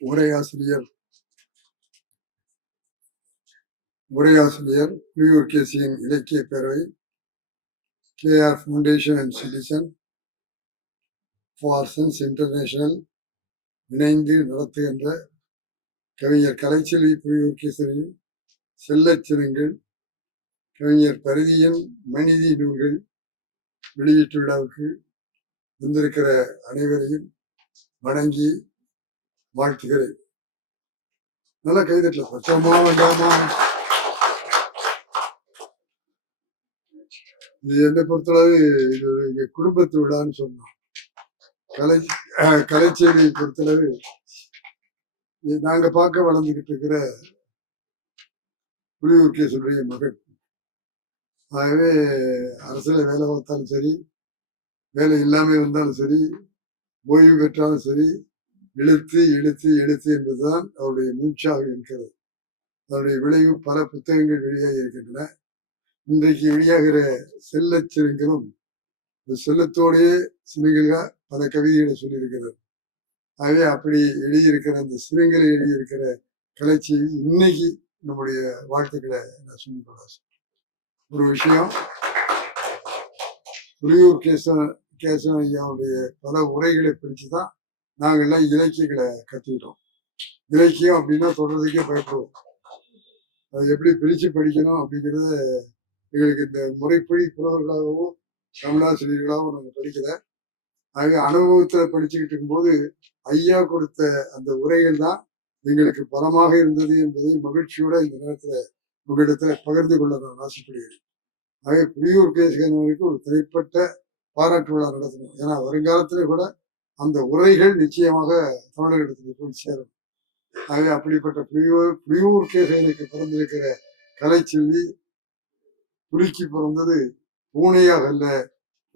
உரையாசிரியர் புலியூர் கேசியின் இலக்கிய பேரவை, KR foundation and citizen for sense international இணைந்து நடத்துகின்ற கவிஞர் கலைச்செல்வி புலியூர் கேசரியின் செல்லச்சினங்கள் கவிஞர் பரிதியின் மனிதி நூல்கள் வெளியீட்டு விழாவுக்கு வந்திருக்கிற அனைவரையும் வணங்கி வாழ்த்துகிறேன். நல்லா கைதட்டல, பச்சமா வேண்டாமா? இது என்னை பொறுத்தளவு இது எங்க குடும்பத்து விழான்னு சொன்னோம். கலைச்செல்வியை பொறுத்தளவு நாங்க பார்க்க வளர்ந்துகிட்டு இருக்கிற புலியூர் கேசனுடைய மகன். ஆகவே அரசுல வேலை பார்த்தாலும் சரி, வேலை இல்லாம இருந்தாலும் சரி, ஓய்வு பெற்றாலும் சரி, எழுத்து எழுத்து எழுத்து என்பதுதான் அவருடைய மூச்சாக இருக்கிறது. அவருடைய விளைவு பல புத்தகங்கள் வெளியாகி இருக்கின்றன. இன்றைக்கு வெளியாகிற செல்லச்சிறுங்களும் இந்த செல்லத்தோடைய சிறுங்களா பல கவிதைகளை சொல்லியிருக்கிறார். ஆகவே அப்படி எழுதியிருக்கிற அந்த சிறுங்களை எழுதியிருக்கிற கலைச்செல்வி இன்னைக்கு நம்முடைய வாழ்த்துக்களை நான் சொல்லிக்கொள்ள. ஒரு விஷயம், புலியூர் கேசவன் ஐயாவுடைய பல உரைகளை பிடிச்சுதான் நாங்கள்லாம் இலக்கியங்களை கற்றுக்கிட்டோம். இலக்கியம் அப்படின்னா தொடர்றதுக்கே பயப்படுவோம். அதை எப்படி பிரித்து படிக்கணும் அப்படிங்கிறத எங்களுக்கு இந்த முறைப்படி புலவர்களாகவும் தமிழாசிரியர்களாகவும் நாங்கள் படிக்கல. ஆகவே அனுபவத்தில் படிச்சுக்கிட்டு இருக்கும்போது ஐயா கொடுத்த அந்த உரைகள் தான் எங்களுக்கு பலமாக இருந்தது என்பதை மகிழ்ச்சியோட இந்த நேரத்தில் உங்களிடத்தில் பகிர்ந்து கொள்ள நான் ஆசைப்படுகிறேன். ஆகவே புலியூர் கேசவனுக்கு ஒரு தனிப்பட்ட பாராட்டு விழா நடத்தணும். ஏன்னா வருங்காலத்திலே கூட அந்த உரைகள் நிச்சயமாக தமிழகத்தில் போய் சேரும். ஆகவே அப்படிப்பட்ட புலியூர் கேசவனுக்கு பிறந்திருக்கிற கலைச்செல்வி புலிக்கு பிறந்தது பூனையாக அல்ல,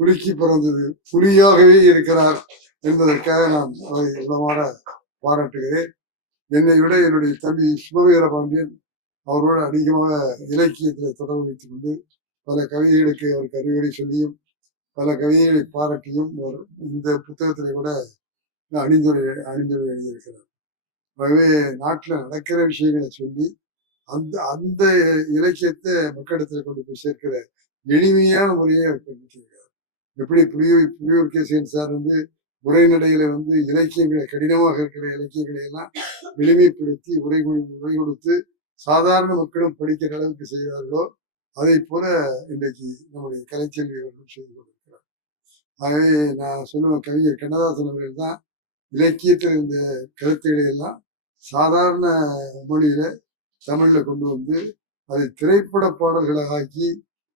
புலிக்கு பிறந்தது புலியாகவே இருக்கிறார் என்பதற்காக நான் அதை உளமாற பாராட்டுகிறேன். என்னை விட என்னுடைய தம்பி சுபவீர பாண்டியன் அவரோடு அதிகமாக இலக்கியத்தில் தொடர்பு வைத்துக் கொண்டு பல கவிதைகளுக்கு அவருக்கு அறிவுரை சொல்லியும் பல கவிதைகளை பாராட்டியும் இந்த புத்தகத்திலே கூட அணிந்துரை எழுதியிருக்கிறார். ஆகவே நாட்டில் நடக்கிற விஷயங்களை சொல்லி அந்த அந்த இலக்கியத்தை மக்களிடத்தில் கொண்டு போய் சேர்க்கிற எளிமையான முறையை அவர் கற்பித்திருக்கிறார். எப்படி புலியூர் கேசவன் சார் உரைநடைகளை இலக்கியங்களை கடினமாக இருக்கிற இலக்கியங்களை எல்லாம் எளிமைப்படுத்தி உரை கொடுத்து சாதாரண மக்களும் படிக்கிற அளவுக்கு செய்கிறார்களோ அதை போல இன்றைக்கு நம்முடைய கலைச்செல்வி அவர்கள் செய்து கொண்டிருக்கிறார். ஆகவே நான் சொல்லுவேன், கவிஞர் கண்ணதாசன் அவர்கள் தான் இலக்கியத்தில் இந்த கருத்துக்களை எல்லாம் சாதாரண மொழியில தமிழ்ல கொண்டு அதை திரைப்பட பாடல்களாக ஆக்கி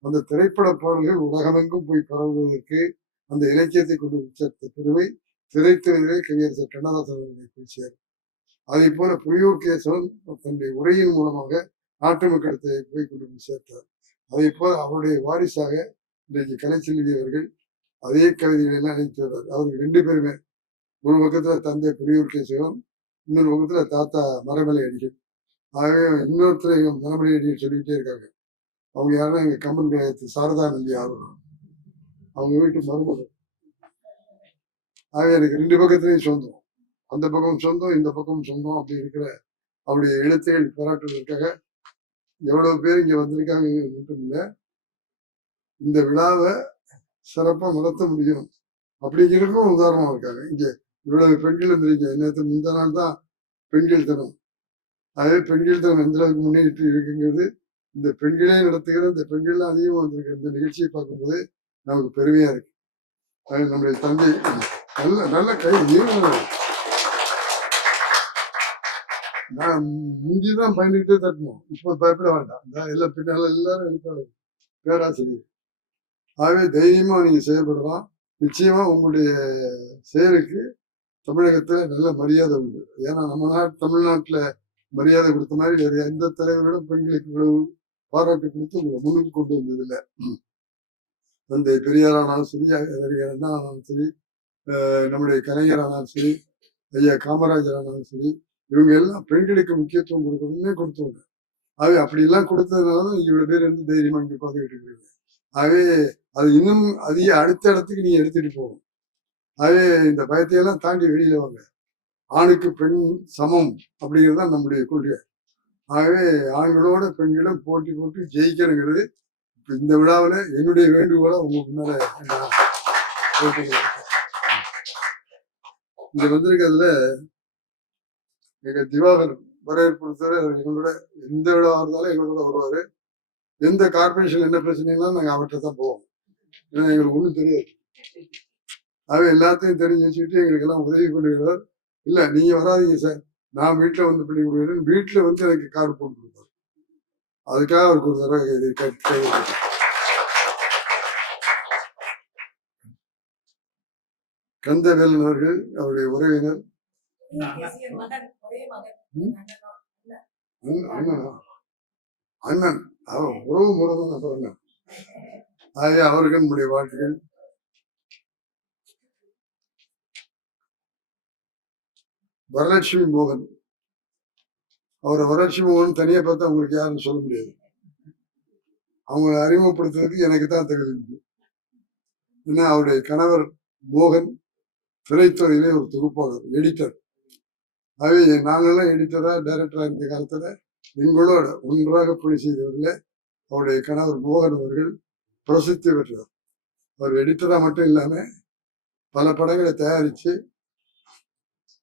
அந்த திரைப்பட பாடல்கள் உலகமெங்கும் போய் பரவுவதற்கு அந்த இலக்கியத்தை கொண்டு சேர்த்த பெருமை திரைத்துறையிலே கவியரசர் கண்ணதாசன் அவர்களை போய் சேரும். அதே போல புலியூர் கேசவன் தன்னுடைய உரையின் மூலமாக நாட்டு மக்களிடத்தை போய் கொண்டு போய் சேர்த்தார். அதே போல அவருடைய வாரிசாக இன்றைக்கு கலைச்செல்வி அவர்கள் அதே கவிதைகளை எல்லாம் அழைத்து வர்றார். அவருக்கு 2 பேருமே, ஒரு பக்கத்துல தந்தை புலியூர் கேசவன், இன்னொரு பக்கத்துல தாத்தா மரமலை அடிகள். ஆகவே இன்னொருத்தர் எங்க மரமலை அடிகள் சொல்லிக்கிட்டே இருக்காங்க. அவங்க யாருன்னா எங்க கம்மன் கழகத்து சாரதா நம்பி ஆகணும், அவங்க வீட்டு மருமகள். ஆகவே எனக்கு 2 பக்கத்துலையும் சொந்தம், அந்த பக்கம் சொந்தம் இந்த பக்கம் சொந்தம். அப்படி இருக்கிற அவருடைய எழுத்துகள் பாராட்டுவதற்காக எவ்வளவு பேர் இங்க வந்திருக்காங்க மட்டும் இல்லை, இந்த விழாவை சிறப்பா நடத்த முடியும் அப்படிங்கிறதுக்கும் உதாரணமா இருக்காங்க. இங்க இவ்வளவு பெண்கள் வந்திருக்கீங்க. நேற்று முந்த நாள் தான் பெண்கள் தினம். அதே பெண்கள் தினம் எந்த அளவுக்கு முன்னேறிட்டு இருக்குங்கிறது இந்த பெண்களே நடத்துகிற இந்த பெண்கள்லாம் அதிகமாக வந்திருக்க இந்த நிகழ்ச்சியை பார்க்கும்போது நமக்கு பெருமையா இருக்கு. அது நம்முடைய தந்தை நல்ல நல்ல கை நான் முந்திதான் பயந்துகிட்டே தட்டணும், இப்ப பயப்பட வேண்டாம். எல்லாம் பின்னால எல்லாரும் எழுத்தாளர் பேராசிரியர். ஆகவே தைரியமா நீங்க செயல்படலாம். நிச்சயமா உங்களுடைய செயலுக்கு தமிழகத்துல நல்ல மரியாதை உண்டு. ஏன்னா நம்ம தமிழ்நாட்டுல மரியாதை கொடுத்த மாதிரி வேற எந்த தலைவர்களும் பெண்களுக்கு இவ்வளவு பாராட்டு கொடுத்து உங்களை முன்னுக்கு கொண்டு வந்ததில்லை. தந்தை பெரியாரானாலும் சரி, அண்ணா ஆனாலும் சரி, நம்முடைய கலைஞரானாலும் சரி, ஐயா காமராஜர் ஆனாலும் சரி, இவங்க எல்லாம் பெண்களுக்கு முக்கியத்துவம் கொடுக்கணும்னே கொடுத்தவங்க. ஆகவே அப்படிலாம் கொடுத்ததுனாலதான் இவ்வளவு பேர் தைரியமா இங்க பார்த்துக்கிட்டு இருக்கிறீங்க. ஆகவே அது இன்னும் அடுத்த இடத்துக்கு நீங்க எடுத்துட்டு போகணும். ஆகவே இந்த பயத்தையெல்லாம் தாண்டி வெளியில வாங்க. ஆணுக்கு பெண் சமம் அப்படிங்கிறது தான் நம்முடைய கொள்கை. ஆகவே ஆண்களோட பெண்களும் போட்டி போட்டு ஜெயிக்கணுங்கிறது இந்த விழாவில் என்னுடைய வேண்டுகோளை உங்க முன்னால இங்க வந்திருக்கிறதுல எங்க திவாகர் வரவேற்புத்தர் எங்களோட எந்த விழா இருந்தாலும் எங்களோட வருவாரு. எந்த கார்பரேஷன் என்ன பிரச்சனைலாம் நாங்கள் அவர்கிட்ட தான் போவோம். ஏன்னா எங்களுக்கு ஒன்றும் தெரியாது. ஆகவே எல்லாத்தையும் தெரிஞ்சு வச்சுக்கிட்டு எங்களுக்கு எல்லாம் உதவி பண்ணுகிறார். இல்லை நீங்க வராதிங்க சார், நான் வீட்டில் வந்து பண்ணி கொடுக்குறேன், வீட்டில் வந்து எனக்கு கார்டு போட்டு கொடுப்பாரு. அதுக்காக அவருக்கு ஒரு தடவை இது கந்தவேலன் அவர்கள் அவருடைய உறவினர் அண்ணன் அவன் உறவு முறை தான் அண்ணன். ஆகவே அவருக்கு நம்முடைய வாழ்த்துக்கள். வரலட்சுமி மோகன், அவரை வரலட்சுமி மோகன் தனியா பார்த்தா உங்களுக்கு யாருன்னு சொல்ல முடியாது. அவங்களை அறிமுகப்படுத்துறதுக்கு எனக்கு தான் தகுதி. ஏன்னா அவருடைய கணவர் மோகன் திரைத்துறையிலே ஒரு தொகுப்பாளர், எடிட்டர். ஆகவே நாங்கெல்லாம் எடிட்டரா டைரக்டரா இருந்த காலத்துல எங்களோட ஒன்றாக பணி செய்தவர்கள அவருடைய கணவர் மோகன் அவர்கள் பிரசித்தி பெற்றார். அவர் எடிட்டரா மட்டும் இல்லாம பல படங்களை தயாரிச்சு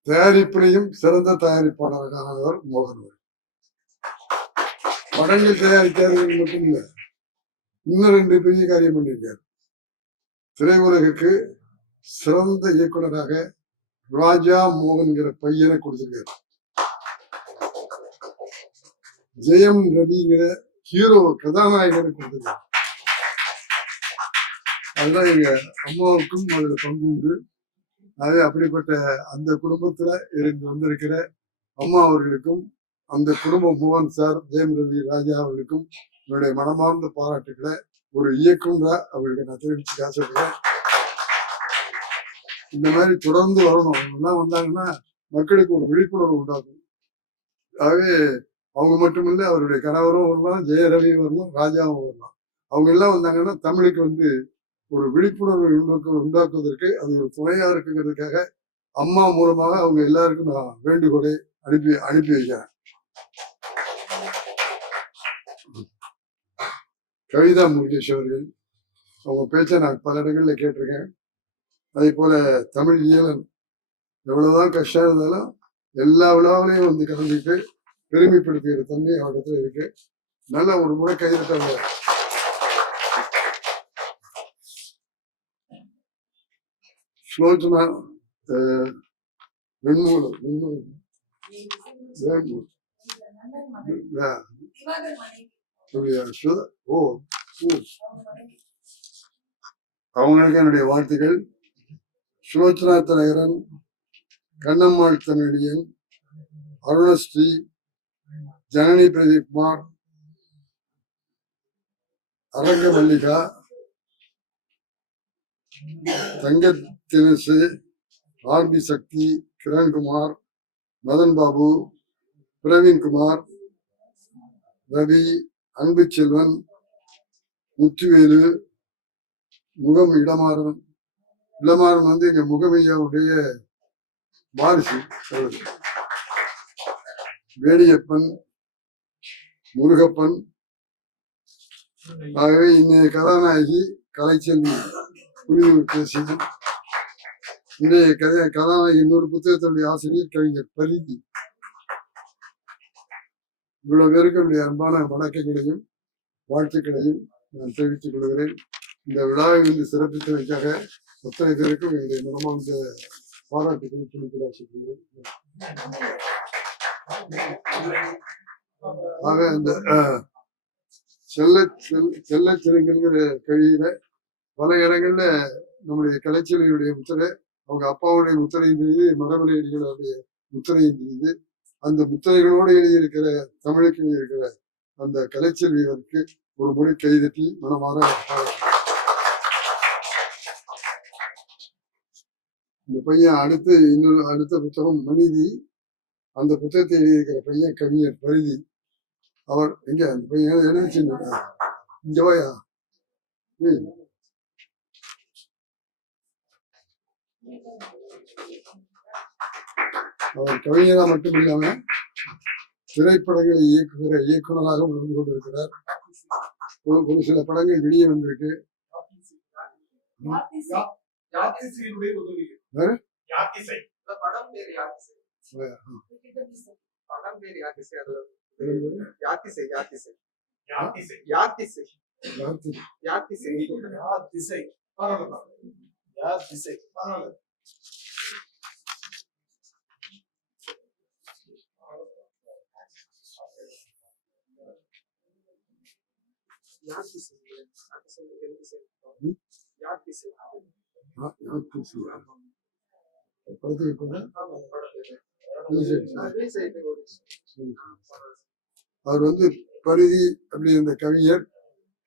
தயாரிப்பிலையும் சிறந்த தயாரிப்பாளரானவர் மோகன் அவர்கள். படங்கள் தயாரிக்காதவர்கள் மட்டும் இல்ல, இன்னும் 2 பெரிய காரியம் பண்ணியிருக்கார். திரையுலகுக்கு சிறந்த இயக்குனராக ராஜா மோகன்கிற பையனை கொடுத்திருக்காரு. ஜெயம் ரவிங்கிற ஹீரோ கதாநாயகனை கொடுத்திருக்காரு. அதுதான் எங்க அம்மாவுக்கும் அதுல பங்கு உண்டு. அது அப்படிப்பட்ட அந்த குடும்பத்துல இருந்து வந்திருக்கிற அம்மா அவர்களுக்கும் அந்த குடும்பம் மோகன் சார், ஜெயம் ரவி, ராஜா அவர்களுக்கும் என்னுடைய மனமார்ந்த பாராட்டுக்களை ஒரு இயக்குனரா அவர்களுக்கு நான் தெரிவிச்சு ஆசைப்படுறேன். இந்த மாதிரி தொடர்ந்து வரணும். எல்லாம் வந்தாங்கன்னா மக்களுக்கு ஒரு விழிப்புணர்வு உண்டாகும். ஆகவே அவங்க மட்டுமில்லை, அவருடைய கணவரும் வரலாம், ஜெயரவியும் வரலாம், ராஜாவும் வரலாம். அவங்க எல்லாம் வந்தாங்கன்னா தமிழுக்கு வந்து ஒரு விழிப்புணர்வு உண்டாக்குவதற்கு அது ஒரு துணையா இருக்குங்கிறதுக்காக அம்மா மூலமாக அவங்க எல்லாருக்கும் நான் வேண்டுகோளை அனுப்பி வைக்கிறேன். கவிதா முருகேஷ் அவர்கள், அவங்க பேச்சை நான் பல இடங்கள்ல கேட்டிருக்கேன். அதே போல தமிழ் இயலன், எவ்வளவுதான் கஷ்டம் இருந்தாலும் எல்லா விழாவிலையும் வந்து கலந்துட்டு பெருமைப்படுத்துகிற தன்மை அவரிடத்துல இருக்கு. நல்ல ஒரு முறை கைதட்டாங்க. ஸ்லோச்சனா வெண்மூலம் அவங்களுக்கு என்னுடைய வாழ்த்துக்கள். சுலோச்சனா தலைவரன், கண்ணம்மாள் தமிழியன், அருணஸ்ரீ, ஜனனி பிரதீப்குமார், அரங்க மல்லிகா, தங்க தினசு, ஆர்பி சக்தி, கிரண்குமார், மதன் பாபு, பிரவீன்குமார், ரவி, அன்பு செல்வன், முத்துவேலு, முகம் இடமாறன். இடமாறன் வந்து எங்க முகமையாவுடைய வாரிசு. வேடியப்பன், முருகப்பன். ஆகவே இன்றைய கதாநாயகி கலைச்செல்வி புரிதூர் பேசினோம். இன்றைய கதாநாயகி இன்னொரு புத்தகத்தினுடைய ஆசிரியர் கவிஞர் பரிதி. இவ்வளவு பேருக்கு என்னுடைய அன்பான வணக்கங்களையும் வாழ்த்துக்களையும் நான் தெரிவித்துக் கொள்கிறேன். இந்த விழாவை வந்து சிறப்பித்ததற்காக அத்தனை பேருக்கும் என்னுடைய மனமார்ந்த பாராட்டுகளை தெரிவித்து ஆசைப்படுகிறேன். ஆக இந்த செல்ல சிறுங்கிற கவியில பல இடங்கள்ல நம்முடைய கலைச்செல்வியுடைய முத்திரை, அவங்க அப்பாவுடைய முத்திரையும் தெரியுது, மரபுரையடிகளுடைய முத்திரையும் தெரியுது. அந்த முத்திரைகளோடு எழுதியிருக்கிற தமிழுக்கு இருக்கிற அந்த கலைச்செல்வியருக்கு ஒரு முறை கைதட்டி மனமாற இந்த பையன் அடுத்த புத்தகம் மனிதி. அந்த புத்தகத்தை எழுதியிருக்கிற பையன் கவிஞர் பரிதி. அவர் எங்க அந்த பையன் என்ன வச்சுருந்தா இங்க வாயா, அவர் கவிஞரா மட்டும் இல்லாம திரைப்படங்களை இயக்குகிற இயக்குனராக உணர்ந்து கொண்டிருக்கிறார். ஒரு சில படங்கள் வெளியே வந்திருக்கு. அவர் வந்து பரிதி அப்படி இந்த கவிஞர்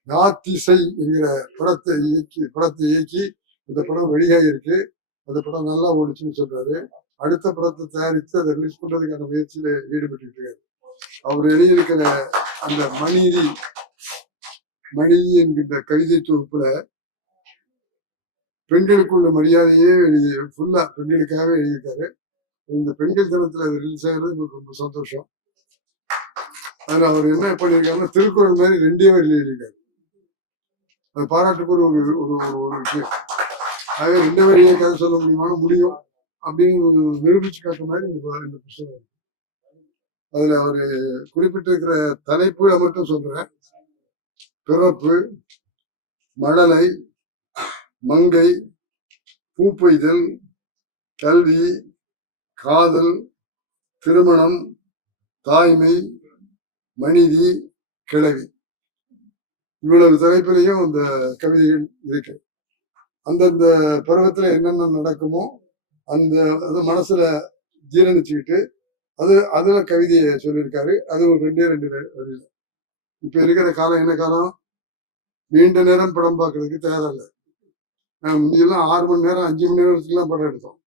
யாத்திசை என்கிற படத்தை இயக்கி இந்த படம் வெளியாகி இருக்கு. அந்த படம் நல்லா ஓடிச்சுன்னு சொல்றாரு. அடுத்த படத்தை தயாரித்து அதை ரிலீஸ் பண்றதுக்கான முயற்சியில ஈடுபட்டு இருக்காரு. அவர் எழுதியிருக்கிற அந்த மணிதி என்கின்ற கவிதை தொகுப்புல பெண்களுக்குள்ள மரியாதையே ஃபுல்லா பெண்களுக்காகவே எழுதியிருக்காரு. இந்த பெண்கள் தினத்துல அது ரிலீஸ் ஆகிறது எனக்கு ரொம்ப சந்தோஷம். அதுல அவர் என்ன பண்ணியிருக்காருன்னா திருக்குறள் மாதிரி 2 வரி எழுதியிருக்காரு. அது பாராட்டுக்கு ஒரு விஷயம். ஆகவே 2 வரியை கதை சொல்ல முடியும் அப்படின்னு நிரூபிச்சு காட்டுற மாதிரி இந்த புத்தகம். அதுல அவரு குறிப்பிட்டிருக்கிற தலைப்புகளை மட்டும் சொல்றேன். பிறப்பு, மழலை, மங்கை, பூப்பெய்தல், கல்வி, காதல், திருமணம், தாய்மை, மனிதி, கிழவி, இவ்வளவு தலைப்பிலையும் இந்த கவிதைகள் இருக்கு. அந்தந்த பருவத்துல என்னென்ன நடக்குமோ அது மனசுல ஜீரணிச்சுக்கிட்டு அதுல கவிதையை சொல்லியிருக்காரு. அது ஒரு 2 வரியில. இப்ப இருக்கிற காலம் என்ன காலம்? நீண்ட நேரம் படம் பார்க்கறதுக்கு தயாரில்லை. முன்னெல்லாம் 6 மணி நேரம் 5 மணி நேரத்துக்குலாம் படம் எடுத்தோம்.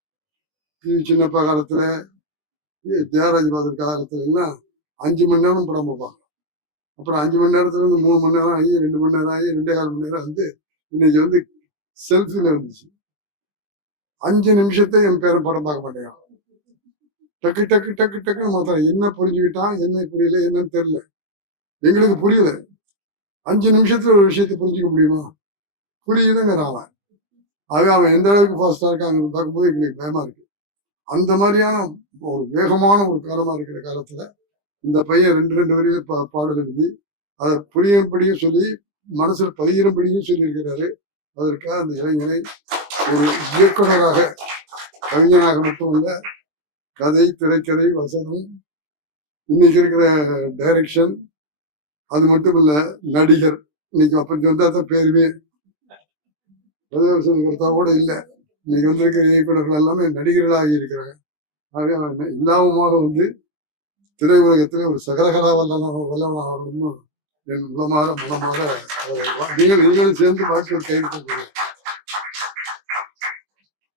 சின்னப்பா காலத்துல தியாகராஜ் பாதர் காலத்துல எல்லாம் 5 மணி நேரம் படம் பார்ப்பாங்க. அப்புறம் 5 மணி நேரத்துல இருந்து 3 மணி நேரம் ஆகி 2 மணி நேரம் ஆகி 2.25 மணி நேரம் வந்து இன்னைக்கு வந்து செல்ஃபில இருந்துச்சு. 5 நிமிஷத்தை என் பேரை படம் பார்க்க மாட்டேங்க. டக்கு டக்கு டக்கு டக்குன்னு மாத்திரம் என்ன புரிஞ்சுக்கிட்டான், என்ன புரியல, என்னன்னு தெரியல. எங்களுக்கு புரியல. 5 நிமிஷத்துல ஒரு விஷயத்தை புரிஞ்சுக்க முடியுமா? புரியுதுங்கிற அவன். ஆகவே அவன் எந்த அளவுக்கு ஃபாஸ்டா இருக்காங்கன்னு பார்க்கும்போது எங்களுக்கு பயமா இருக்கு. அந்த மாதிரியான ஒரு வேகமான ஒரு காலமா இருக்கிற காலத்துல இந்த பையன் 2 வரியில பாடல் எழுதி அதை புரியும்படியும் சொல்லி மனசுல பதிகிறபடியும் சொல்லியிருக்கிறாரு. அதற்காக அந்த இளைஞனை ஒரு இயக்குனராக, கவிஞனாக மட்டுமல்ல, கதை, திரைக்கதை, வசனம், இன்னைக்கு இருக்கிற டைரக்ஷன், அது மட்டும் இல்ல நடிகர். இன்னைக்கு அப்படி வந்தா தான் பேருமே கூட இல்லை. இன்னைக்கு வந்திருக்கிற இயக்குநர்கள் எல்லாமே நடிகர்களாகி இருக்கிறாங்க. ஆகவே அவன் இல்லாமமாக வந்து திரையுலகத்திலே ஒரு சகலகலா வல்லவனாகணும்னு என் மனமாக நீங்களும் சேர்ந்து வாழ்க்கை கைவிட்டு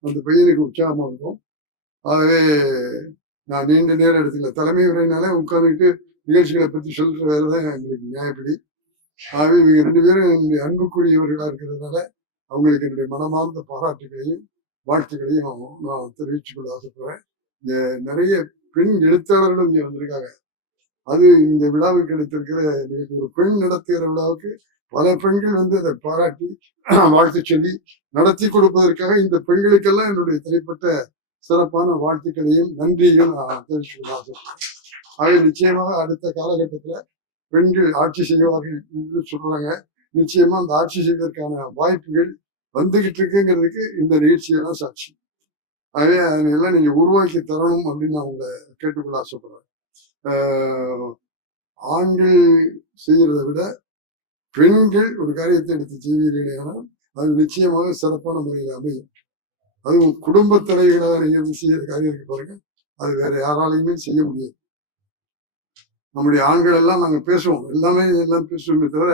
அந்த பையனுக்கு உற்சாகமா இருக்கும். ஆகவே நான் நீண்ட நேரம் எடுத்துக்கல. தலைமை உரையினாலே உட்கார்ந்துட்டு நிகழ்ச்சிகளை பற்றி சொல்ற வேலைதான் எங்களுக்கு நியாயப்படி. ஆகவே இவங்க 2 பேரும் என்னுடைய அன்புக்குரியவர்களா இருக்கிறதுனால அவங்களுக்கு என்னுடைய மனமார்ந்த பாராட்டுகளையும் வாழ்த்துக்களையும் நான் தெரிவித்துக் கொள்ள ஆசைப்படுறேன். இங்க நிறைய பெண் எழுத்தாளர்களும் இங்க வந்திருக்காங்க. அது இந்த விழாவுக்கு கிடைத்திருக்கிற ஒரு பெண் நடத்துகிற விழாவுக்கு பல பெண்கள் வந்து அதை பாராட்டி வாழ்த்து சொல்லி நடத்தி கொடுப்பதற்காக இந்த பெண்களுக்கெல்லாம் என்னுடைய தனிப்பட்ட சிறப்பான வாழ்த்துக்களையும் நன்றியையும் நான் தெரிவித்துக் கொள்ள ஆசைப்படுறேன். ஆக நிச்சயமாக அடுத்த காலகட்டத்துல பெண்கள் ஆட்சி செய்வார்கள் என்று சொல்றாங்க. நிச்சயமா அந்த ஆட்சி செய்வதற்கான வாய்ப்புகள் வந்துகிட்டு இருக்குங்கிறதுக்கு இந்த நிகழ்ச்சியெல்லாம் சாட்சி. ஆகவே அதெல்லாம் நீங்க உருவாக்கி தரணும் அப்படின்னு நான் உங்களை கேட்டுக்கொள்ள ஆசைப்படுறேன். ஆண்கள் செய்யறதை விட பெண்கள் ஒரு காரியத்தை எடுத்து செய்வீர்களானால் அது நிச்சயமாக சிறப்பான முறையில் அமையும். அதுவும் குடும்ப தலைவர்களாக நீங்க செய்யற காரியம் இருக்கு பாருங்க, அது வேற யாராலையுமே செய்ய முடியாது. நம்முடைய ஆண்கள் எல்லாம் நாங்க பேசுவோம், எல்லாமே எல்லாம் பேசுவோமே தவிர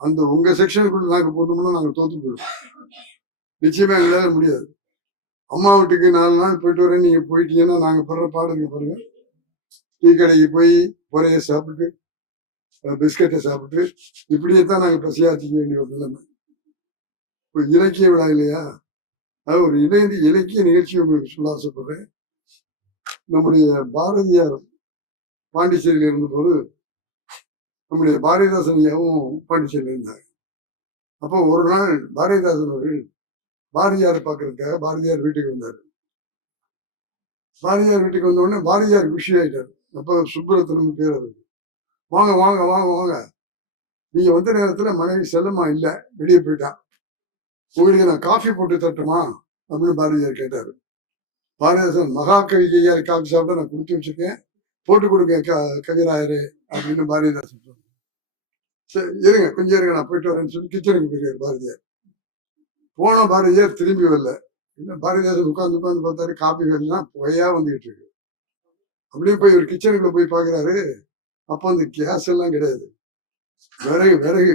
அந்த உங்க செக்ஷனுக்குள்ள நாங்க போனோம்னா நாங்க தோத்து போயிடுவோம். நிச்சயமா எங்களால முடியாது. அம்மா வீட்டுக்கு 4 நாள் போயிட்டு வரேன், நீங்க போயிட்டீங்கன்னா நாங்க படுற பாடுங்க பாருங்க. டீ கடைக்கு போய் பொறைய சாப்பிட்டு பிஸ்கட்டை சாப்பிட்டு இப்படியே தான் நாங்க பசியாத்திக்க வேண்டிய ஒரு நிலைமை. ஒரு இலக்கிய விழா இல்லையா? அது ஒரு இலக்கிய நிகழ்ச்சி உங்களுக்கு சொல்ல ஆசைப்படுறேன். நம்முடைய பாரதியார் பாண்டிச்சேரியில் இருந்தபோது நம்முடைய பாரதிதாசன் ஐயாவும் பாண்டிச்சேரியில் இருந்தார். அப்போ ஒரு நாள் பாரதிதாசன் அவர்கள் பாரதியார் பார்க்கறதுக்காக பாரதியார் வீட்டுக்கு வந்தார். பாரதியார் வீட்டுக்கு வந்த உடனே பாரதியார் குஷி ஆயிட்டார். அப்போ சுப்புரத்தனம் பேர் அவருக்கு. வாங்க வாங்க வாங்க வாங்க, நீங்க வந்த நேரத்துல மனைவி செல்லம்மா இல்ல, வெளியே போயிட்டா. உங்களுக்கு நான் காஃபி போட்டு தட்டுமா அப்படின்னு பாரதியார் கேட்டாரு. பாரதிதாசன், மகாகவிக்கு காஃபி சாப்பிட நான் கொடுத்து வச்சிருக்கேன், போட்டு கொடுங்க கவிராயரு அப்படின்னு பாரதிதாசன் சொன்னார். சரி இருங்க, கொஞ்சம் இருங்க, நான் போயிட்டு வரேன்னு சொல்லி கிச்சனுக்கு போயிருக்காரு பாரதியார். போன பாரதியார் திரும்பி வரல. இல்லை பாரதிதாசன் உட்காந்து உட்காந்து பார்த்தாரு, காப்பி வேலாம் புகையா வந்துகிட்டு இருக்கு. அப்படியே போய் ஒரு கிச்சனுக்குள்ள போய் பாக்குறாரு. அப்போ அந்த கேஸ் எல்லாம் கிடையாது, விறகு விறகு.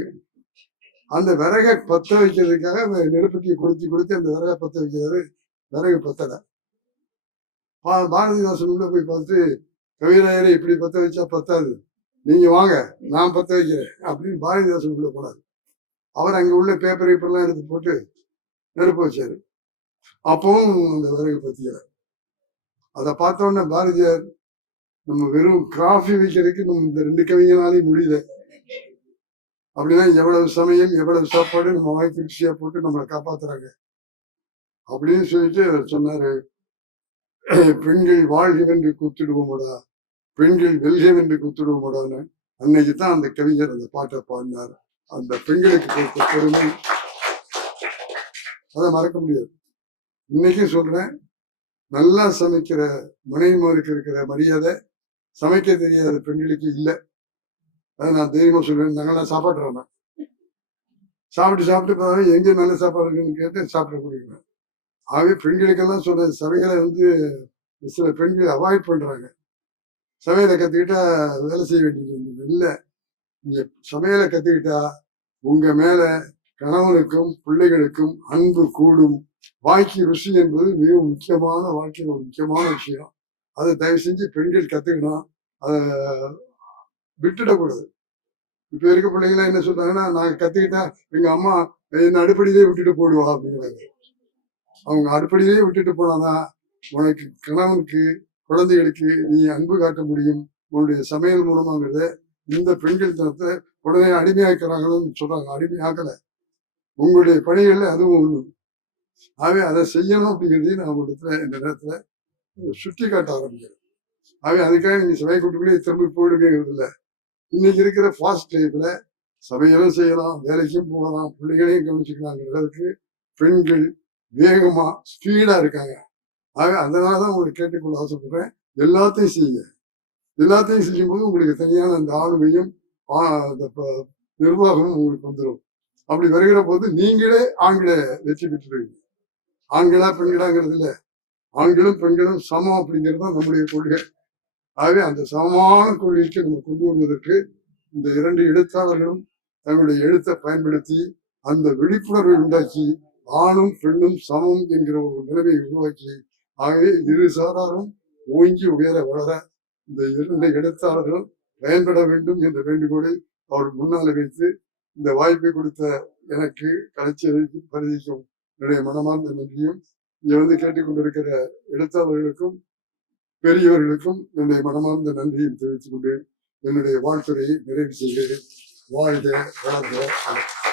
அந்த விறகை பத்த வைக்கிறதுக்காக நெருப்பட்டியை கொடுத்து அந்த விறகை பத்த வைக்கிறாரு. விறகு பத்தல. பாரதிதாசன் உள்ள போய் பார்த்து, கவிராயரை இப்படி பத்த வச்சா பத்தாது, நீங்க வாங்க நான் பத்த வைக்கிறேன் அப்படின்னு பாரதிதாசன் உள்ள போனாரு. அவர் அங்க உள்ள பேப்பர் எல்லாம் எடுத்து போட்டு நெருப்பு வச்சாரு. அப்பவும் அந்த விறகு பத்தியல. அதை பார்த்த உடனே பாரதியார், நம்ம வெறும் காஃபி வைக்கிறதுக்கு நம்ம இந்த 2 கவிஞனாலையும் முடியல, அப்படின்னா எவ்வளவு சமையல் எவ்வளவு சாப்பாடு நம்ம வாய்க்கு ருசியா போட்டு நம்மளை காப்பாத்துறாங்க அப்படின்னு சொல்லிட்டு அவர் சொன்னாரு, பெண்கள் வாழ்க என்று கூத்துடுவோமடா, பெண்கள் வெல்க என்று கூத்துடுவோமடான்னு. அன்னைக்கு தான் அந்த கவிஞர் அந்த பாட்டை பாடினார். அந்த பெண்களுக்கு கொடுத்த பெருமை அதை மறக்க முடியாது. இன்னைக்கும் சொல்றேன், நல்லா சமைக்கிற மனைவிமாருக்கு இருக்கிற மரியாதை சமைக்க தெரியாத பெண்களுக்கு இல்லை. அதை நான் தைரியமா சொல்றேன். நாங்களாம் சாப்பாடுறோம், சாப்பிட்டு எங்க நல்ல சாப்பாடு இருக்குன்னு கேட்டு சாப்பிட முடியுங்க. ஆகவே பெண்களுக்கெல்லாம் சொல்ற சமையலை சில பெண்கள் அவாய்ட் பண்றாங்க. சமையலை கத்துக்கிட்டா வேலை செய்ய வேண்டியது இல்லை. நீங்க சமையலை கத்துக்கிட்டா உங்க மேல கணவனுக்கும் பிள்ளைகளுக்கும் அன்பு கூடும். வாய்க்கு ருசி என்பது மிக முக்கியமான வாழ்க்கையில் ஒரு முக்கியமான விஷயம். அதை தயவு செஞ்சு பெண்கள் கத்துக்கணும், அதை விட்டுடக்கூடாது. இப்ப இருக்க பிள்ளைங்களாம் என்ன சொல்றாங்கன்னா, நான் கத்துக்கிட்டா எங்க அம்மா என்ன அடுப்படியிலே விட்டுட்டு போடுவா அப்படிங்கிறாங்க. அவங்க அடுப்படியிலே விட்டுட்டு போனாதான் உனக்கு கணவனுக்கு குழந்தைகளுக்கு நீ அன்பு காட்ட முடியும். உன்னுடைய சமையல் மூலமாங்கிறத இந்த பெண்கள் தனத்தை உடனே அடிமையாக்குறாங்கன்னு சொல்றாங்க. அடிமையாக்கல, உங்களுடைய பணிகள்ல அதுவும் ஒண்ணு. ஆகவே அதை செய்யணும் அப்படிங்கிறதையும் நான் உங்களிடத்துல இந்த நேரத்துல சுட்டி காட்ட ஆரம்பிக்கிறேன். ஆகவே அதுக்காக நீங்க சமையல் கூட்டுக்குள்ளேயே திரும்பி போயிடுங்கிறது இல்லை. இன்னைக்கு இருக்கிற ஃபாஸ்ட் லைஃப்ல சமையலும் செய்யலாம், வேலைக்கும் போகலாம், பிள்ளைகளையும் கவனிச்சுக்கலாங்கிறதுக்கு பெண்கள் வேகமா ஸ்பீடா இருக்காங்க. ஆக அதனாலதான் உங்களுக்கு கேட்டுக்கொள்ள ஆசைப்படுறேன், எல்லாத்தையும் செய்யுங்க. எல்லாத்தையும் செய்யும்போது உங்களுக்கு தனியான அந்த ஆளுமையும் அந்த நிர்வாகமும் உங்களுக்கு வந்துடும். அப்படி வருகிற போது நீங்களே ஆண்களை வெற்றி பெற்றுருவீங்க. ஆண்களா பெண்களாங்கிறது இல்லை, ஆண்களும் பெண்களும் சமம் அப்படிங்கிறது தான் நம்முடைய கொள்கை. ஆகவே அந்த சமமான கொள்கைக்கு நம்ம கொண்டு வருவதற்கு இந்த 2 எழுத்தாளர்களும் தங்களுடைய எழுத்தை பயன்படுத்தி அந்த விழிப்புணர்வை உண்டாக்கி ஆணும் பெண்ணும் சமம் என்கிற ஒரு நிலைமையை உருவாக்கி, ஆகவே இரு சாராரும் ஓங்கி உயர வளர இந்த 2 எழுத்தாளர்களும் பயன்பட வேண்டும் என்ற வேண்டுகோளை அவர்கள் முன்னால் வைத்து இந்த வாய்ப்பை கொடுத்த எனக்கு கலைச்சேரிக்கு பரிதிக்கும் என்னுடைய மனமார்ந்த நன்றியும், இங்க கேட்டுக்கொண்டிருக்கிற எழுத்தாளர்களுக்கும் பெரியவர்களுக்கும் என்னுடைய மனமார்ந்த நன்றியும் தெரிவித்துக் கொண்டு என்னுடைய வாழ்த்துறையை நிறைவு செய்கிறேன். வாழ்க வளர்க.